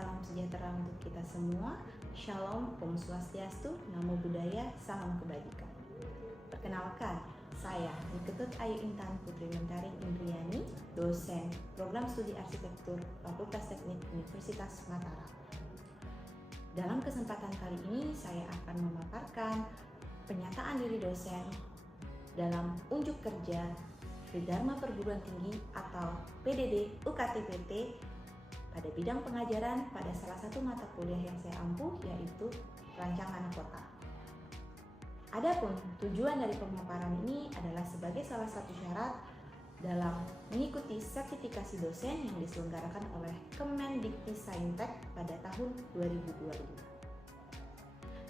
salam sejahtera untuk kita semua. Shalom, Om Swastiastu, Namo Buddhaya, salam kebajikan. Perkenalkan, saya Niketut Ayu Intan Putri Mentari Indriani, dosen Program Studi Arsitektur Fakultas Teknik Universitas Mataram. Dalam kesempatan kali ini, saya akan memaparkan pernyataan diri dosen dalam unjuk kerja di Dharma Perguruan Tinggi atau PDD UKT-PT pada bidang pengajaran pada salah satu mata kuliah yang saya ampuh, yaitu perancangan kota. Adapun tujuan dari pemaparan ini adalah sebagai salah satu syarat dalam mengikuti sertifikasi dosen yang diselenggarakan oleh Kemendikti-Saintek pada tahun 2022.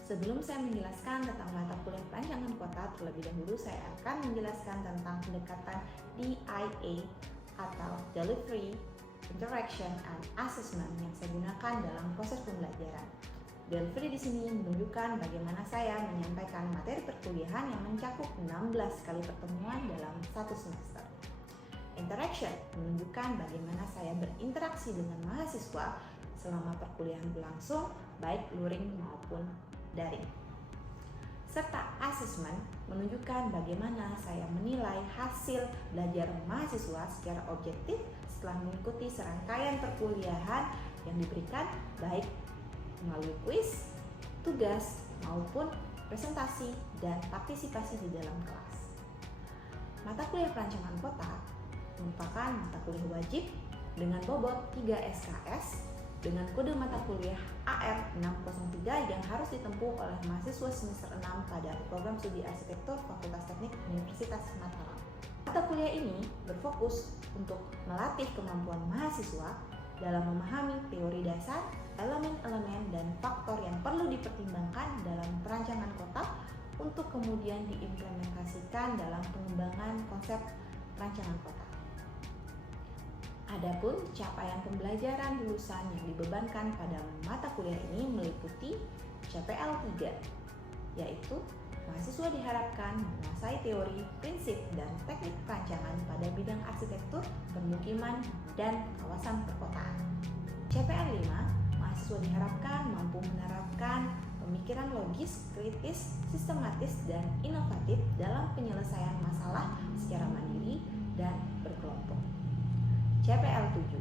Sebelum saya menjelaskan tentang mata kuliah perancangan kota, terlebih dahulu saya akan menjelaskan tentang pendekatan DIA atau Delivery, Interaction, and Assessment yang saya gunakan dalam proses pembelajaran. Delivery di sini menunjukkan bagaimana saya menyampaikan materi perkuliahan yang mencakup 16 kali pertemuan dalam satu semester. Interaction menunjukkan bagaimana saya berinteraksi dengan mahasiswa selama perkuliahan berlangsung, baik luring maupun daring. Serta assessment menunjukkan bagaimana saya menilai hasil belajar mahasiswa secara objektif setelah mengikuti serangkaian perkuliahan yang diberikan baik melalui kuis, tugas, maupun presentasi dan partisipasi di dalam kelas. Mata kuliah perancangan kota merupakan mata kuliah wajib dengan bobot 3 SKS dengan kode mata kuliah AR603 yang harus ditempuh oleh mahasiswa semester 6 pada Program Studi Arsitektur Fakultas Teknik Universitas Mataram. Mata kuliah ini berfokus untuk melatih kemampuan mahasiswa dalam memahami teori dasar, elemen-elemen, dan faktor yang perlu dipertimbangkan dalam perancangan kota untuk kemudian diimplementasikan dalam pengembangan konsep perancangan kota. Adapun capaian pembelajaran lulusan yang dibebankan pada mata kuliah ini meliputi CPL 3, yaitu mahasiswa diharapkan menguasai teori, prinsip, dan teknik perancangan pada bidang arsitektur, permukiman, dan kawasan perkotaan. CPL 5, mahasiswa diharapkan mampu menerapkan pemikiran logis, kritis, sistematis, dan inovatif dalam penyelesaian masalah secara mandiri dan berkelompok. CPL 7,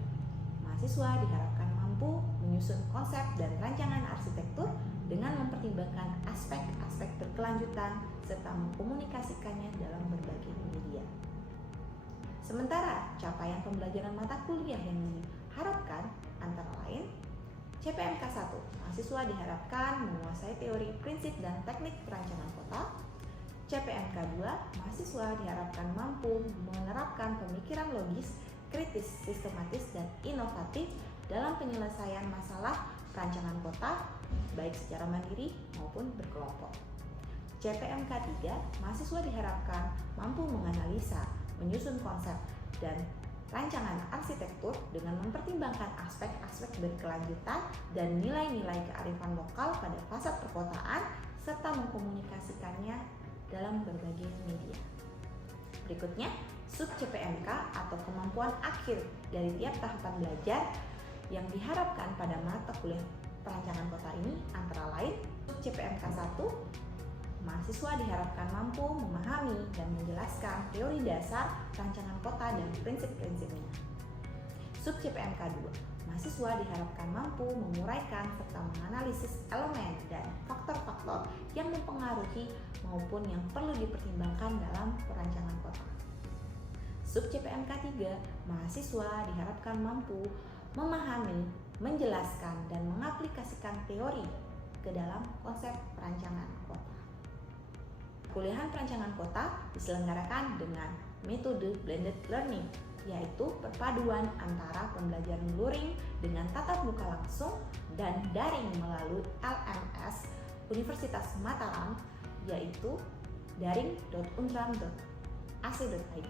mahasiswa diharapkan mampu menyusun konsep dan rancangan arsitektur dengan mempertimbangkan aspek-aspek berkelanjutan serta mengkomunikasikannya dalam berbagai media. Sementara capaian pembelajaran mata kuliah yang diharapkan antara lain CPMK 1, mahasiswa diharapkan menguasai teori, prinsip, dan teknik perancangan kota. CPMK 2, mahasiswa diharapkan mampu menerapkan pemikiran logis, kritis, sistematis, dan inovatif dalam penyelesaian masalah perancangan kota, baik secara mandiri maupun berkelompok. CPMK 3, mahasiswa diharapkan mampu menganalisa, menyusun konsep, dan rancangan arsitektur dengan mempertimbangkan aspek-aspek berkelanjutan dan nilai-nilai kearifan lokal pada fasad perkotaan, serta mengkomunikasikannya dalam berbagai media. Berikutnya, sub CPMK atau kemampuan akhir dari tiap tahapan belajar yang diharapkan pada mata kuliah perancangan kota ini antara lain sub CPMK 1, mahasiswa diharapkan mampu memahami dan menjelaskan teori dasar rancangan kota dan prinsip-prinsipnya. Sub CPMK 2, mahasiswa diharapkan mampu menguraikan serta menganalisis elemen dan faktor-faktor yang mempengaruhi maupun yang perlu dipertimbangkan dalam perancangan kota. Sub CPMK 3, mahasiswa diharapkan mampu memahami, menjelaskan, dan mengaplikasikan teori ke dalam konsep perancangan kota. Kuliahan perancangan kota diselenggarakan dengan metode blended learning, yaitu perpaduan antara pembelajaran luring dengan tatap muka langsung dan daring melalui LMS Universitas Mataram, yaitu daring.unram.ac.id.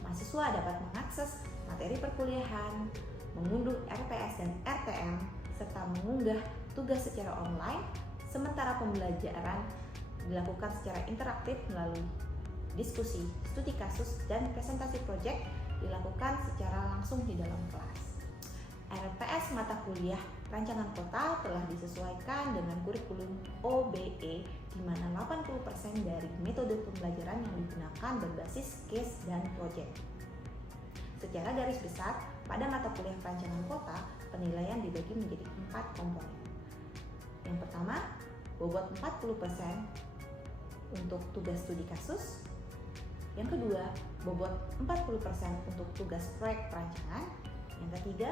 Mahasiswa dapat mengakses materi perkuliahan, mengunduh RPS dan RTM, serta mengunggah tugas secara online, sementara pembelajaran dilakukan secara interaktif melalui diskusi, studi kasus, dan presentasi proyek dilakukan secara langsung di dalam kelas. RPS mata kuliah Rancangan kota telah disesuaikan dengan kurikulum OBE, di mana 80% dari metode pembelajaran yang digunakan berbasis case dan project. Secara garis besar, pada mata kuliah perancangan kota, penilaian dibagi menjadi 4 komponen. Yang pertama, bobot 40% untuk tugas studi kasus. Yang kedua, bobot 40% untuk tugas proyek perancangan. Yang ketiga,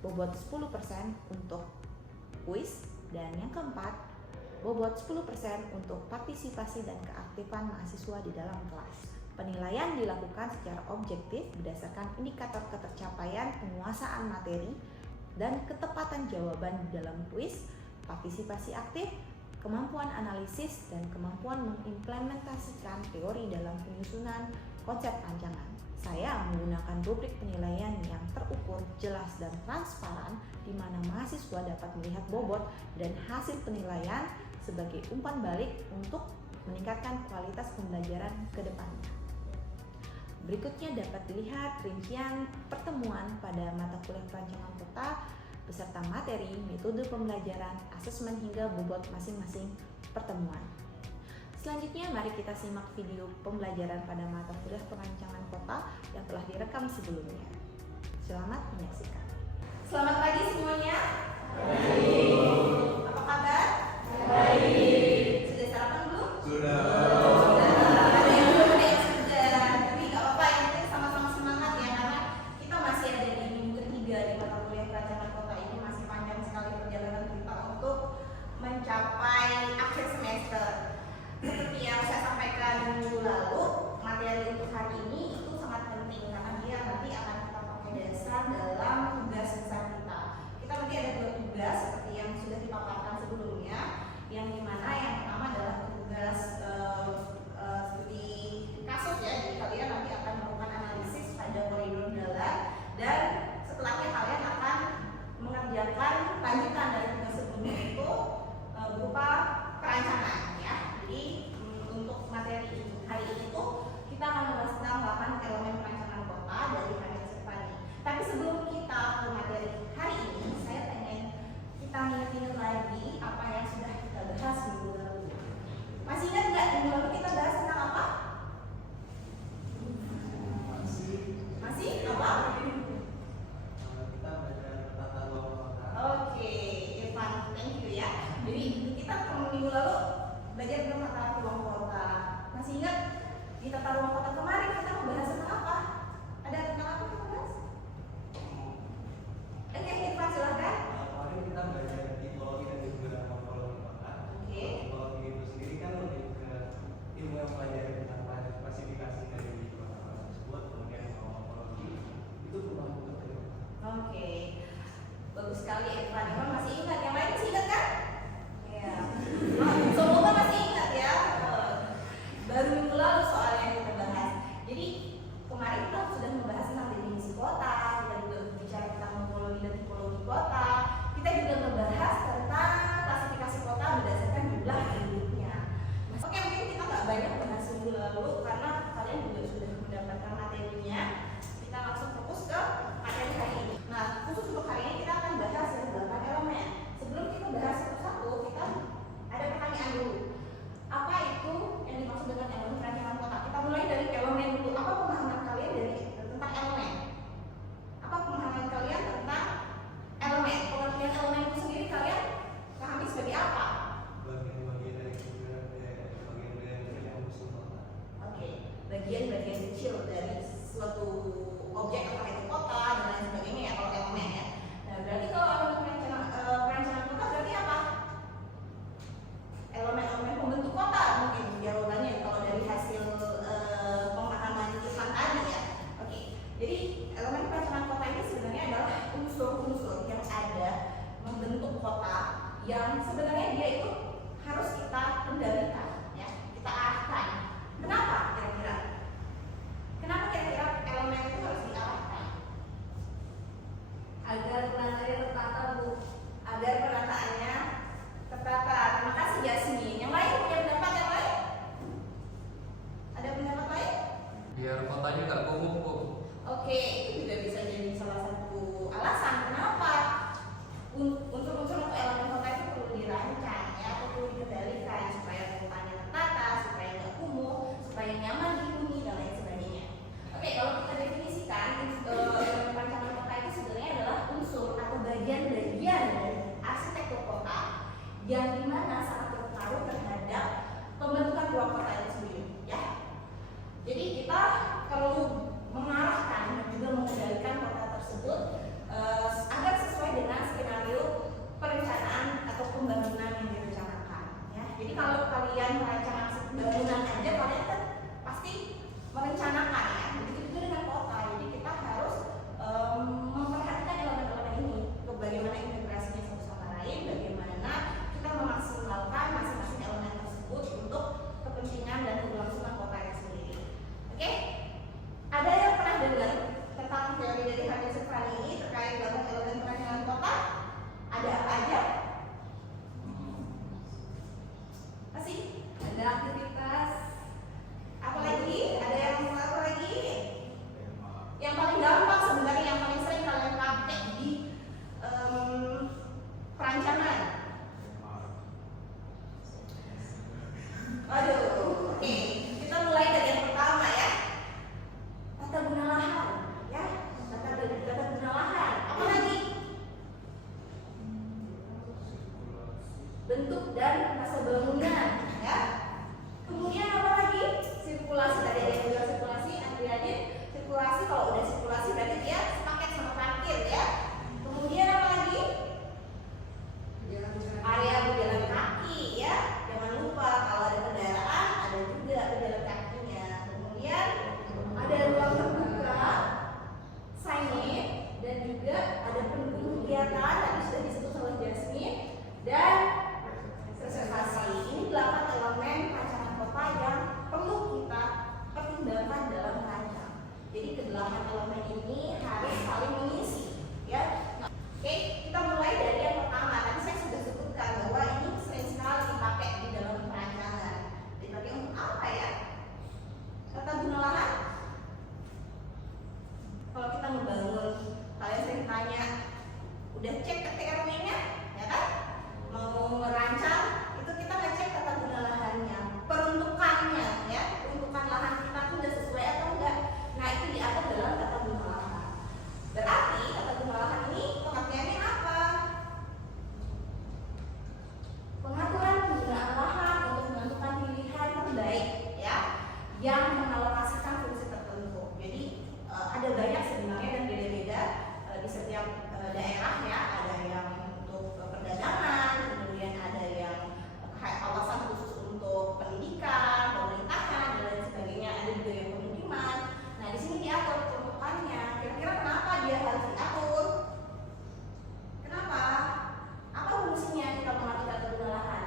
bobot 10% untuk kuis. Dan yang keempat, bobot 10% untuk partisipasi dan keaktifan mahasiswa di dalam kelas. Penilaian dilakukan secara objektif berdasarkan indikator ketercapaian penguasaan materi dan ketepatan jawaban di dalam kuis, partisipasi aktif, kemampuan analisis, dan kemampuan mengimplementasikan teori dalam penyusunan konsep rancangan. Saya menggunakan rubrik penilaian yang terukur, jelas, dan transparan, di mana mahasiswa dapat melihat bobot dan hasil penilaian sebagai umpan balik untuk meningkatkan kualitas pembelajaran ke depannya. Berikutnya dapat dilihat rincian pertemuan pada mata kuliah perancangan kota beserta materi, metode pembelajaran, asesmen hingga bobot masing-masing pertemuan. Selanjutnya mari kita simak video pembelajaran pada mata kuliah perancangan kota yang telah direkam sebelumnya. Selamat menyaksikan. Selamat pagi semuanya. Baik. Apa kabar? Baik. Sudah sarapan belum? Sudah. Ada yang belum, ada yang sudah. Tapi nggak apa-apa, yang penting sama-sama semangat ya, karena kita masih ada di minggu ketiga di mata kuliah perancangan kota ini. Masih panjang sekali perjalanan kita untuk mencapai akhir semester. Seperti yang saya sampaikan minggu lalu, materi untuk hari ini itu sangat penting karena dia nanti akan kita pakai dasar dalam tugas besar kita. Kita nanti ada 2 tugas seperti yang sudah dipaparkan sebelumnya, yang dimana yang pertama adalah tugas studi kasus ya. Jadi kalian nanti akan melakukan analisis pada koridor jalan, dan setelahnya kalian akan mengerjakan lanjutan dari tugas sebelumnya itu berupa perancangan ya. Jadi untuk materi hari ini tuh kita akan membahas tentang 8 elemen perancangan kota dari Hanya Stefani. Tapi sebelum kita ke materi hari ini, saya pengen kita ingat-ingat lagi apa yang sudah kita bahas minggu lalu. Masih ingat nggak minggu lalu kita bahas tentang apa? Masih apa? Kita belajar tata ruang kota. Oke, Irfan, thank you ya. Jadi kita minggu lalu belajar tentang tata ruang kota. Masih ingat di tata ruang kota kemarin kita membahas tentang apa? Ada tentang apa kita bahas? Oke, Irfan silahkan. Kemarin kita belajar tipologi dan juga morfologi kota. Oke. Tipologi itu sendiri kan lebih ke ilmu yang pelajari tentang klasifikasi dari kota tersebut. Kemudian morfologi itu tentang bentuk. Oke, bagus sekali Irfan. Irfan masih ingat? Yang lain masih ingat kan? Ya. Semoga masih ingat ya. Baru minggu lalu soal yang kita bahas. Jadi kemarin kita sudah membahas tentang definisi kota, kita juga bicara tentang morfologi dan tipologi kota. Kita juga membahas tentang klasifikasi kota berdasarkan jumlah penduduknya. Oke, mungkin kita nggak banyak bahas minggu lalu karena kalian juga sudah mendapatkan materinya. Kita langsung fokus ke materi hari ini. Nah, khusus untuk hari ini kita akan bahas yang 8 elemen. Sebelum kita bahas satu-satu, kita ada pertanyaan dulu. Apa itu yang dimaksud dengan elemen perancangan kota? Kita mulai dari elemen dulu. Apa pemahaman kalian tentang elemen? Apa pemahaman kalian tentang elemen? Pengertian elemen itu sendiri kalian pahami sebagai apa? Bagian-bagian dari bagian-bagian yang mengusung kota. Oke, bagian-bagian kecil dari suatu objek, apakah itu kota dan lain sebagainya ya kalau elemen ya. Nah, berarti kalau elemen perancangan kota berarti apa? Elemen-elemen pembentuk kota mungkin jawabannya kalau dari hasil pemahaman Irfan tadi ya. Oke, jadi elemen perancangan kota ini sebenarnya adalah unsur-unsur yang ada membentuk kota yang sebenarnya dia itu harus kita kendalikan ya, kita arahkan. Kenapa kira-kira? Kenapa kira-kira elemen itu harus diarahkan? Agar penataannya tertata, Bu. Agar penataannya tertata. Terima kasih Jasmine. Yang lain punya pendapat yang lain? Ada pendapat lain? Biar kotanya nggak kumuh, Bu. Oke, itu juga bisa jadi salah satu alasan kenapa unsur-unsur atau elemen kota itu perlu dirancang ya, perlu dikendalikan supaya kotanya tertata, supaya nggak kumuh, supaya nyaman dihuni dan lain sebagainya. Oke, kalau kita definisikan elemen perencanaan kota itu sebenarnya adalah unsur atau bagian-bagian dari arsitektur kota yang dimana sangat berpengaruh terhadap pembentukan ruang kota itu sendiri ya. Jadi kita perlu mengarahkan dan juga mengendalikan kota tersebut agar sesuai dengan skenario perencanaan atau pembangunan yang direncanakan ya. Jadi kalau kalian merancang bangunan aja, kalian kan pasti merencanakan ya. Begitu juga dengan kota. Jadi kita harus memperhatikan elemen-elemen ini, bagaimana integrasinya satu sama lain, bagaimana kita memaksimalkan masing-masing elemen tersebut untuk kepentingan dan keberlangsungan kota itu sendiri. Oke? Ada yang pernah dengar tentang teori dari Hamid Sufrani ini terkait dengan elemen perencanaan kota? Ada apa aja? Masih? Ada aktivitas? Apa lagi? Ada yang apa lagi? Yang paling gampang sebenarnya, yang paling sering kalian pakai di perancangan. Aduh, oke. Kita mulai dari yang pertama ya. Tata guna lahan, ya. Tata guna lahan. Apa lagi? Bentuk dan fase bangunan, ya. Kemudian apa lagi? Sirkulasi. Tadi ada yang bilang sirkulasi, Adrianin. Sirkulasi, kalau udah sirkulasi berarti dia sepaket sama parkir, ya. Kemudian apa lagi? Area berjalan kaki, ya. Jangan lupa kalau ada kendaraan, ada juga berjalan kakinya. Kemudian ada ruang terbuka, signage, dan juga ada pendukung kegiatan tadi sudah disebut oleh Jasmine, dan reservasi. Ini 8 elemen rancangan kota yang perlu kita pertimbangkan dalam merancang. Jadi ke-8 elemen ini harus saling mengisi, ya. Nah, oke, kita mulai dari yang pertama. Tadi saya sudah sebutkan bahwa ini sering sekali dipakai di dalam perancangan. Dipakai untuk apa ya? Tata guna lahan. Kalau kita membangun, kalian sering tanya, udah cek RW-nya, ya kan? Mau merancang, itu kita ngecek tata guna lahannya, peruntukannya, ya, peruntukan lahan kita sudah sesuai atau enggak. Nah, itu diatur dalam tata guna lahan. Berarti tata guna lahan ini pengertiannya apa? Pengaturan penggunaan lahan untuk menentukan pilihan terbaik, ya, yang mengalokasikan fungsi tertentu. Jadi ada banyak sebenarnya dan beda-beda di setiap daerah ya. Ada yang untuk perdagangan, kemudian ada yang kawasan khusus untuk pendidikan, pemerintahan dan lain sebagainya. Ada juga yang pemukiman. Nah, di sini diatur peruntukannya. Kira-kira kenapa dia harus diatur? Kenapa? Apa fungsinya kita mengatur tata guna lahan?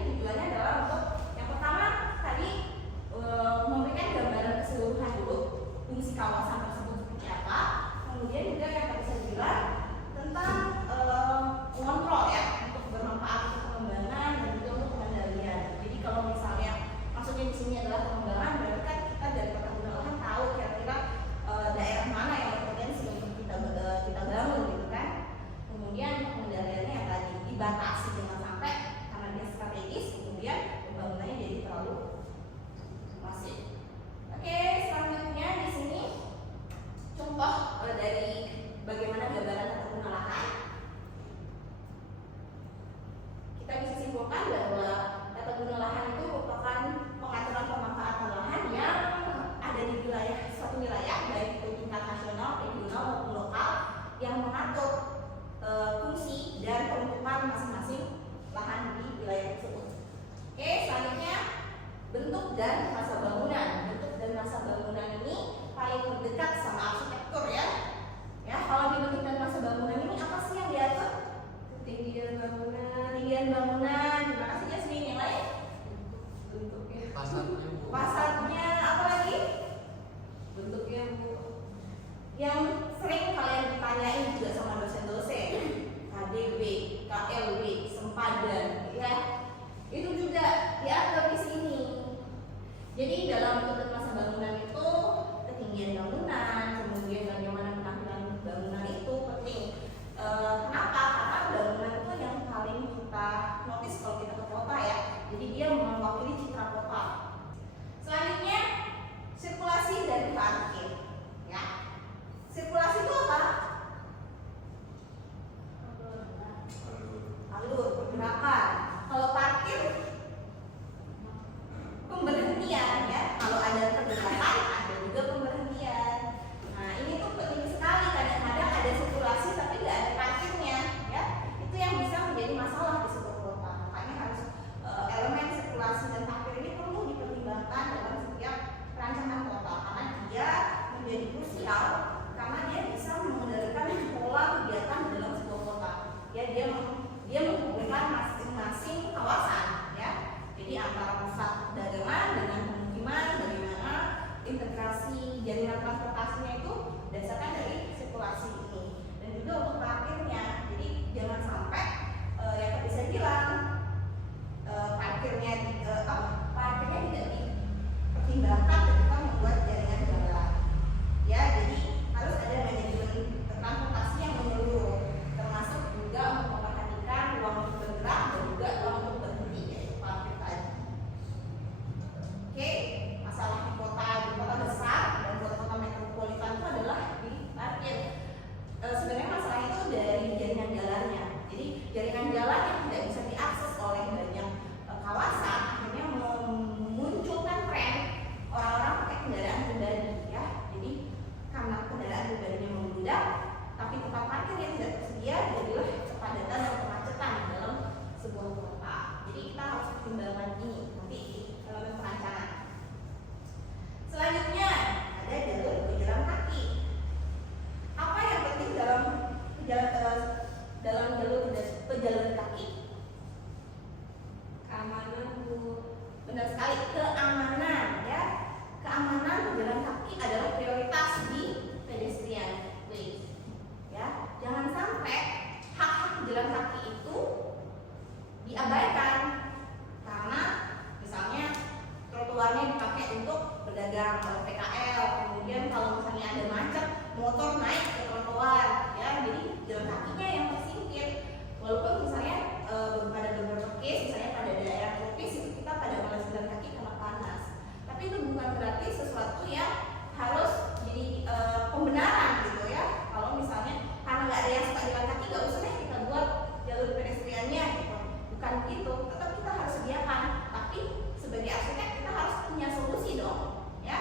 Tujuannya adalah untuk yang pertama tadi memberikan gambaran keseluruhan dulu fungsi kawasan tersebut seperti apa. Kemudian juga yang tadi saya bilang tentang integrasi jaringan transportasinya itu berdasarkan dari sirkulasi ini, dan juga untuk parkirnya. Jadi jangan sampai yang tadi saya bilang parkirnya tidak dipertimbangkan ketika membuat jaringan jalan. Ya, jadi harus ada manajemen transportasi yang menyeluruh, termasuk juga untuk memperhatikan ruang untuk bergerak dan juga ruang untuk berhenti, yaitu parkir tadi. Oke, masalah di kota besar dan kota metropolitan itu adalah di parkir. Sebenarnya masalah itu dari jaringan jalannya. Jadi jaringan jalan yang tidak bisa diakses oleh banyak kawasan akhirnya memunculkan tren orang-orang pakai kendaraan pribadi, ya. Jadi karena kendaraan pribadinya membludak, tapi tempat parkir yang tidak tersedia, jadilah kepadatan dan kemacetan dalam sebuah kota. Jadi kita harus pertimbangkan ini nanti di elemen perancangan. Selanjutnya ada jalur pejalan kaki. Apa yang penting dalam jalur pejalan kaki? Keamanan, Bu. Benar sekali, keamanan, ya. Keamanan pejalan kaki adalah prioritas di pedestrian way. Ya, jangan sampai hak-hak pejalan kaki itu diabaikan karena misalnya trotoarnya dipakai untuk berdagang oleh PKL, kemudian kalau misalnya ada macet, motor naik ke trotoar, ya. Jadi jalan kakinya yang tersingkir. Walaupun misalnya pada beberapa case, misalnya pada daerah tropis itu kita pada malas jalan kaki karena panas. Tapi itu bukan berarti sesuatu yang harus jadi pembenaran gitu, ya. Kalau misalnya karena nggak ada yang suka jalan kaki, nggak usah deh kita buat jalur pedestriannya gitu. Bukan gitu, tetap kita harus sediakan. Tapi sebagai arsitek kita harus punya solusi dong, ya.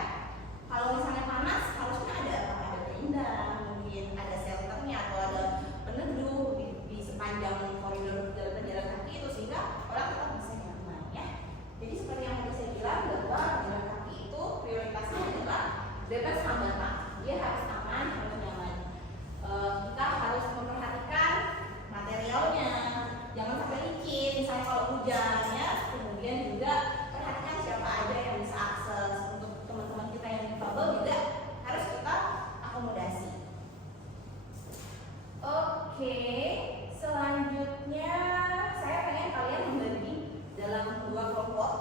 Kalau misalnya panas harusnya ada perindah, mungkin ada shelternya atau ada peneduh di sepanjang koridor jalan kaki itu sehingga orang tetap bisa nyaman, ya. Jadi seperti yang tadi saya bilang bahwa jalan kaki itu prioritasnya adalah bebas hambatan, dia harus aman, harus nyaman. Kita harus memperhatikan materialnya, jangan sampai licin, misalnya kalau hujan, ya. Kemudian juga perhatikan siapa aja yang bisa akses. Untuk teman-teman kita yang difabel juga harus kita akomodasi. Oke, selanjutnya saya pengen kalian membagi dalam 2 kelompok,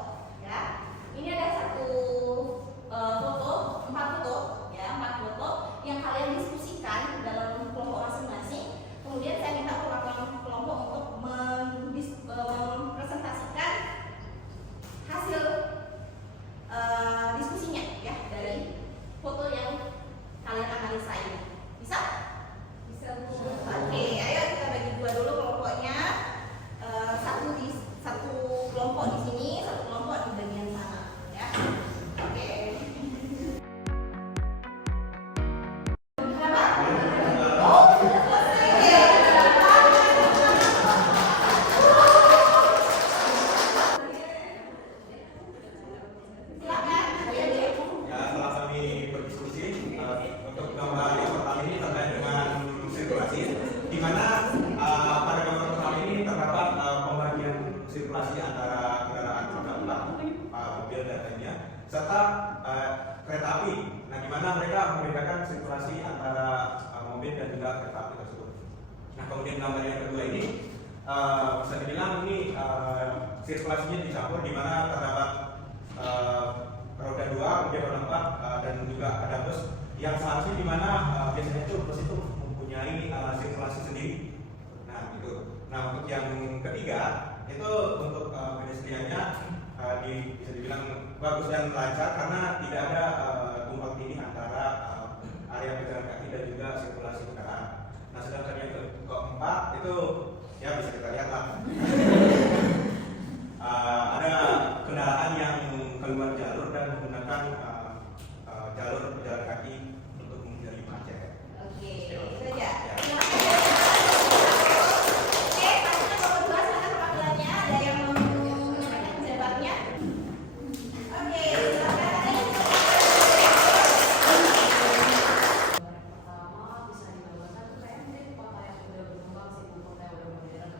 ya. Ini ada empat foto, ya, 4 foto yang kalian diskusikan dalam kelompok masing-masing. Kemudian saya minta perwakilan kelompok untuk mempresentasikan hasil diskusinya, ya, dari foto yang kalian analisa ini. Bisa? Bisa, Bu. Oke, ayo kita bagi 2 dulu kelompoknya. Satu kelompok di sini, satu kelompok di bagian sana, ya. Oke. Kenapa? Oh, sudah selesai. Silakan, adik-adik. Ya, setelah kami berdiskusi untuk gambar yang pertama ini terkait dengan sirkulasi, di mana pada gambar pertama ini terdapat pembagian sirkulasi antara kendaraan roda 4, mobil dan lainnya, serta kereta api. Nah, di mana mereka membedakan sirkulasi antara mobil dan juga kereta api tersebut. Nah, kemudian gambar yang kedua ini bisa dibilang ini sirkulasinya dicampur, di mana terdapat roda 2, kemudian roda 4, dan juga ada bus yang seharusnya di mana biasanya itu bus itu mempunyai sirkulasi sendiri. Nah, itu. Nah, untuk yang ketiga itu untuk pedestriannya bisa dibilang bagus dan lancar karena tidak ada tumpang tindih antara area pejalan kaki dan juga sirkulasi kendaraan. Nah, sedangkan yang keempat itu ya bisa kita lihat lah. Ada kendaraan yang keluar jalur dan menggunakan jalur pejalan kaki untuk menghindari macet. Oke, itu aja. Oke, selanjutnya nomor 2, silakan perwakilannya. Ada yang mau menyampaikan pendapatnya? Oke, silakan. Pertama bisa digambarkan PMD kota yang sudah berkembang, kota yang sudah modern.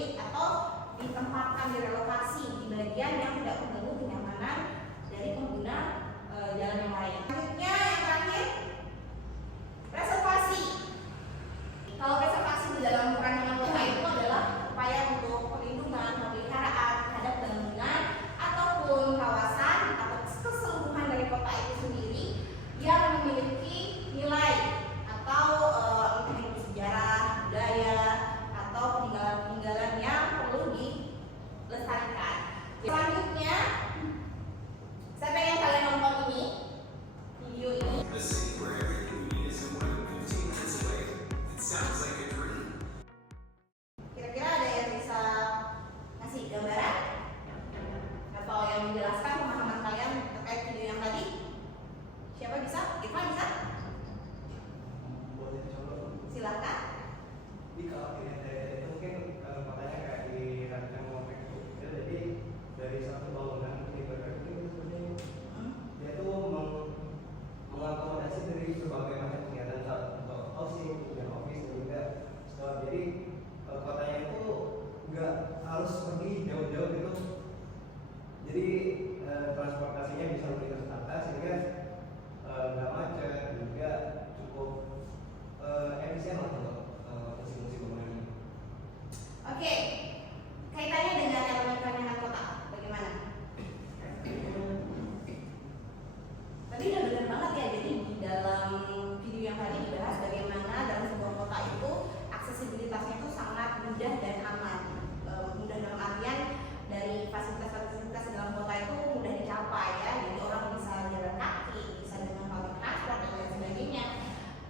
relocate atau ditempatkan, direlokasi di bagian yang tidak mengganggu kenyamanan dari pengguna jalan yang lain. Selanjutnya yang terakhir, preservasi. Kalau preservasi di dalam perancangan kota itu adalah upaya untuk perlindungan, pemeliharaan terhadap bangunan ataupun kawasan atau keseluruhan dari kota itu sendiri yang memiliki nilai atau entah itu sejarah, budaya, atau peninggalan-peninggalan yang perlu dilestarikan. Selanjutnya, saya pengen kalian nonton ini, video ini. Kira-kira ada yang bisa ngasih gambaran atau yang menjelaskan pemahaman kalian terkait video yang tadi? Siapa bisa? Irfan bisa? Boleh coba. Silakan. Jadi kalau dilihat dari itu mungkin kotanya kayak dirancang komplek gitu. Jadi dari satu bangunan ini berarti itu sebenarnya dia tuh mengakomodasi dari berbagai macam kegiatan untuk housing, kemudian office dan juga store. Jadi kotanya itu nggak harus pergi jauh-jauh gitu. Jadi transportasinya bisa lebih tertata sehingga nggak macet dan juga cukup efisien lah untuk fungsi-fungsi bangunan ini. Oke, kaitannya dengan elemen perancangan kota, bagaimana? Tadi udah benar banget ya, jadi di dalam video yang tadi dibahas bagaimana dalam sebuah kota itu aksesibilitasnya itu sangat mudah dan aman. Mudah dalam artian dari fasilitas-fasilitas dalam kota itu mudah dicapai ya, jadi orang bisa jalan kaki, bisa dengan public transport dan lain sebagainya.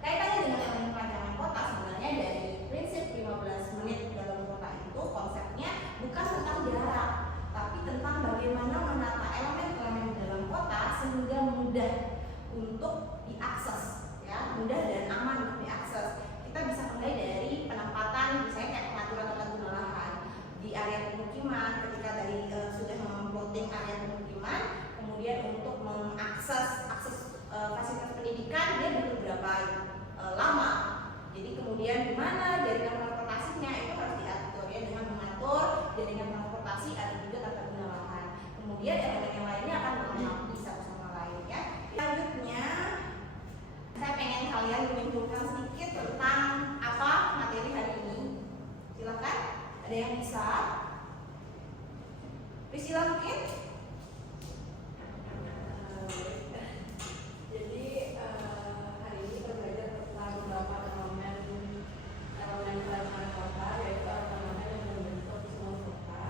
Kaitannya dengan elemen perancangan kota sebenarnya dari prinsip 15 menit dalam kota itu konsepnya bukan tentang jarak, tapi tentang bagaimana menata elemen-elemen dalam kota sehingga mudah untuk diakses, ya, mudah dan aman untuk diakses. Kita bisa mulai dari penempatan, misalnya kayak pengaturan tata guna lahan di area pemukiman. Ketika dari sudah memplotting area pemukiman, kemudian untuk mengakses fasilitas pendidikan dia butuh berapa lama. Jadi kemudian di mana jaringan transportasinya itu harus diatur ya, dengan mengatur jaringan transportasi ada juga tata guna lahan. Kemudian elemen yang lainnya akan melengkapi satu sama lain ya. Selanjutnya saya pengen kalian menyimpulkan sedikit tentang apa materi hari ini. Silakan, ada yang bisa? Priscilla mungkin? Jadi hari ini kita belajar tentang beberapa elemen perancangan kota, yaitu elemen yang membentuk semua kota.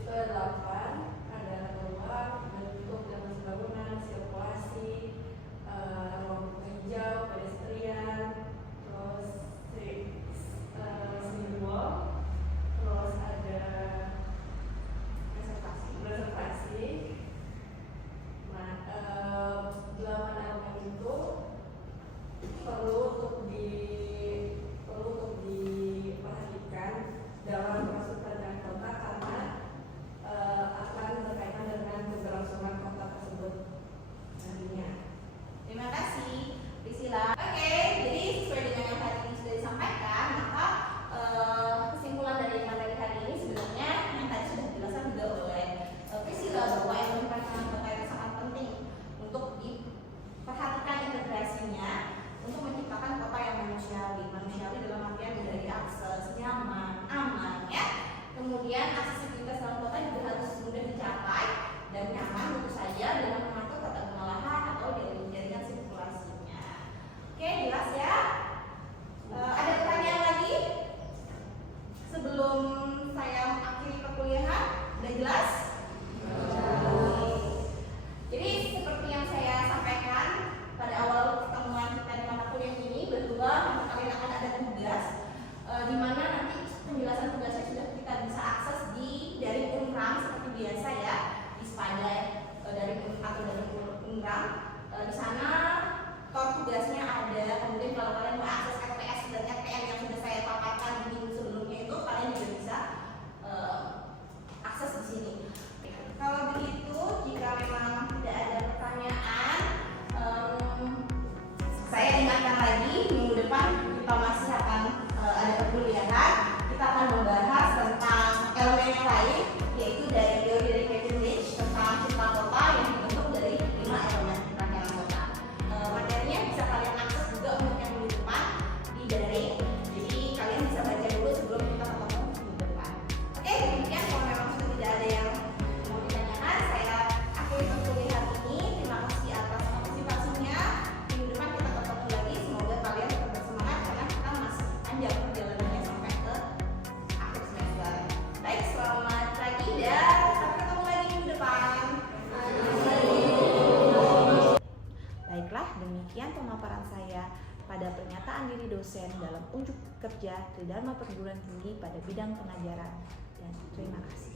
Itu ada 8, ada ruang, bentuk dan bangunan, sirkulasi, ruang hijau, pedestrian, terus simbol, terus ada preservasi lain, yaitu dari teori dari Kevin Lynch tentang cipta kota yang dibentuk dari 5 elemen rancangan kota. Materinya bisa kalian akses juga untuk yang minggu depan di daring, jadi kalian bisa baca dulu sebelum kita ketemu minggu depan. Oke, demikian. Kalau memang sudah tidak ada yang mau ditanyakan, saya akhiri perkuliahan ini. Terima kasih atas partisipasinya. Minggu depan kita ketemu lagi. Semoga kalian tetap bersemangat karena kita masih panjang perjalanannya sampai ke akhir semester. Baik, selamat pagi dan sampai ketemu lagi minggu depan. Baiklah, demikian pemaparan saya pada pernyataan diri dosen dalam unjuk kerja Tridharma Perguruan Tinggi pada bidang pengajaran. Dan terima kasih.